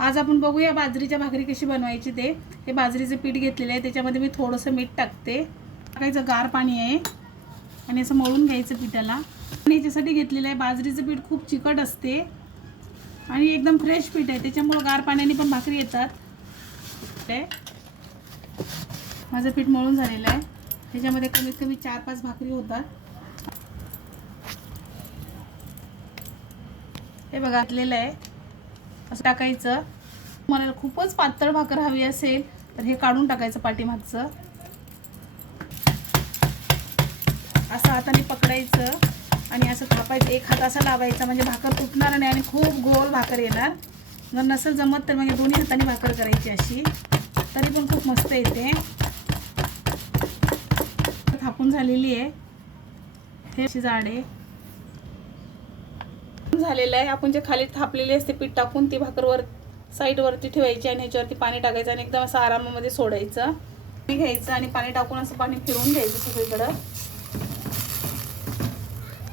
आज आपण बघूया बाजरीच्या भाकरी कशी बनवायची ते। हे बाजरीचे पीठ घेतलेले आहे, त्याच्यामध्ये मी थोडंसं मीठ टाकते। टाकायचं गार पाणी आहे आणि असं मळून घ्यायचं पिठाला। आणि याच्यासाठी घेतलेलं आहे बाजरीचं पीठ खूप चिकट असते आणि एकदम फ्रेश पीठ आहे, त्याच्यामुळे गार पाण्याने पण भाकरी येतात। माझं पीठ मळून झालेलं आहे, त्याच्यामध्ये कमीत कमी 4-5 भाकरी होतात। हे बघा घातलेलं आहे, असं टाकायचं। मला खूपच पातळ भाकर हवी असेल तर हे काढून टाकायचं पाठीमागचं, असं हाताने पकडायचं आणि असं थापायचं। एक हात असा लावायचा म्हणजे भाकर तुटणार नाही आणि खूप गोल भाकर येणार। जर नसेल जमत तर मग दोन्ही हाताने भाकर करायची अशी, तरी पण खूप मस्त येते। थापून झालेली आहे, हे अशी जाड आहे झालेलं आहे। आपण जे खाली थापलेली असते पीठ टाकून ती भाकर वर साईड वरती ठेवायची आणि ह्याच्यावरती पाणी टाकायचं आणि एकदम असं आरामामध्ये सोडायचं। घ्यायचं आणि पाणी टाकून असं पाणी फिरवून घ्यायचं सगळीकडं,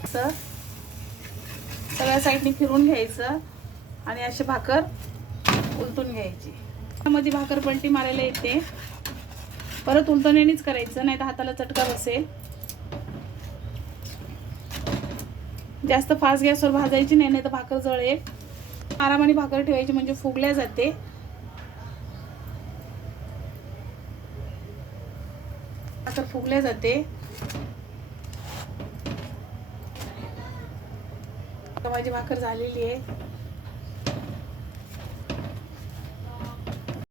असं सगळ्या साईडनी फिरवून घ्यायचं आणि अशी भाकर उलटून घ्यायची। मध्ये भाकर पलटी मारायला येते, परत उलटवण्यानेच करायचं, नाही तर हाताला चटका बसेल। जास्त फास्ट गॅसवर भाजायची नाही, नाही तर भाकर जळेल। आरामाने भाकर ठेवायची म्हणजे फुगल्या जाते। भाकर फुगल्या जाते। माझी भाकर झालेली आहे।